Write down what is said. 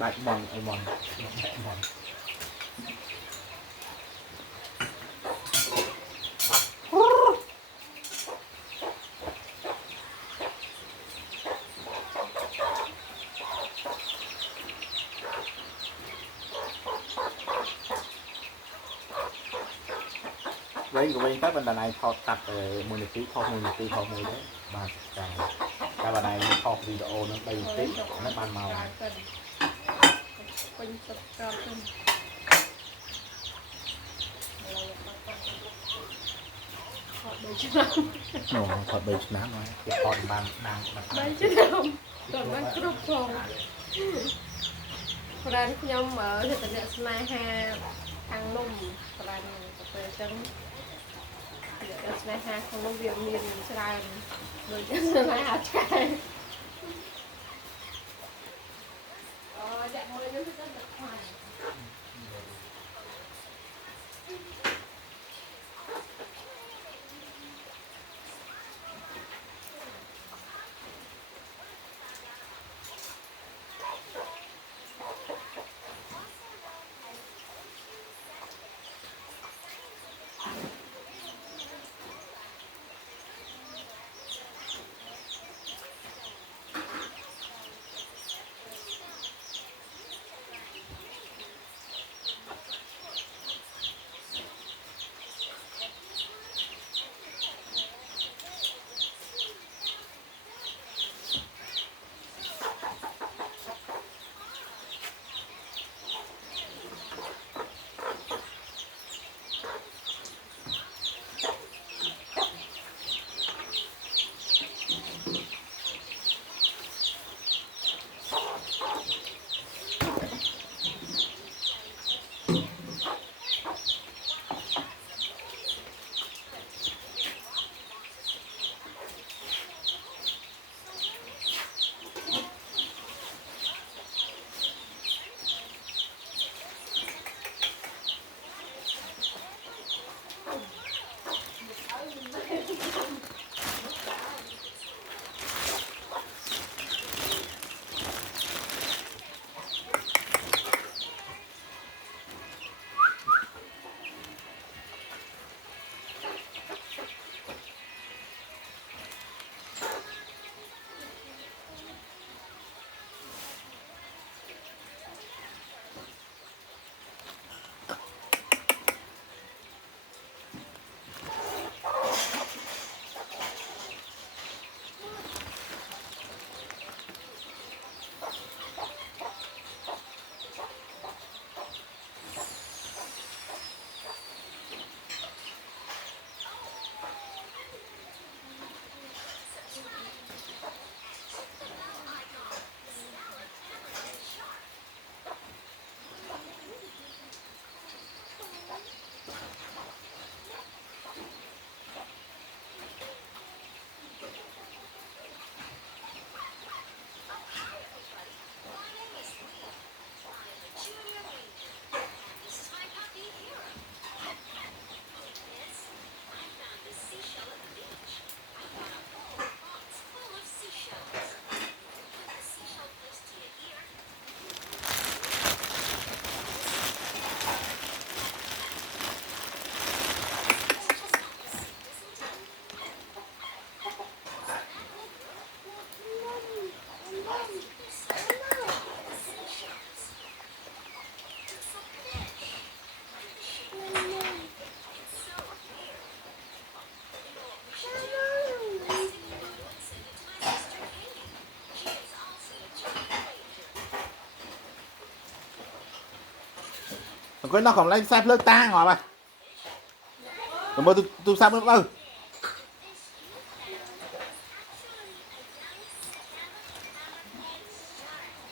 bạch mòn ai mòn mòn vậy của mình các bạn này thọt cắt mười tí thọt mười tí thọt mười đấy mà các bạn này thọt video nó đầy tí nó ban màu nó thọt đầy nát nói cái con ban đang đây chứ không còn ban cướp phòng Phần nhóm mở thì tình trạng này ha ăn nung phần về chân này ha không có việc miền sẽ ra rồi cái này hạt trái dạ mới nó rất là khoai cái nó còn lấy sáp lớp ta ngồi mà rồi tôi sáp lớp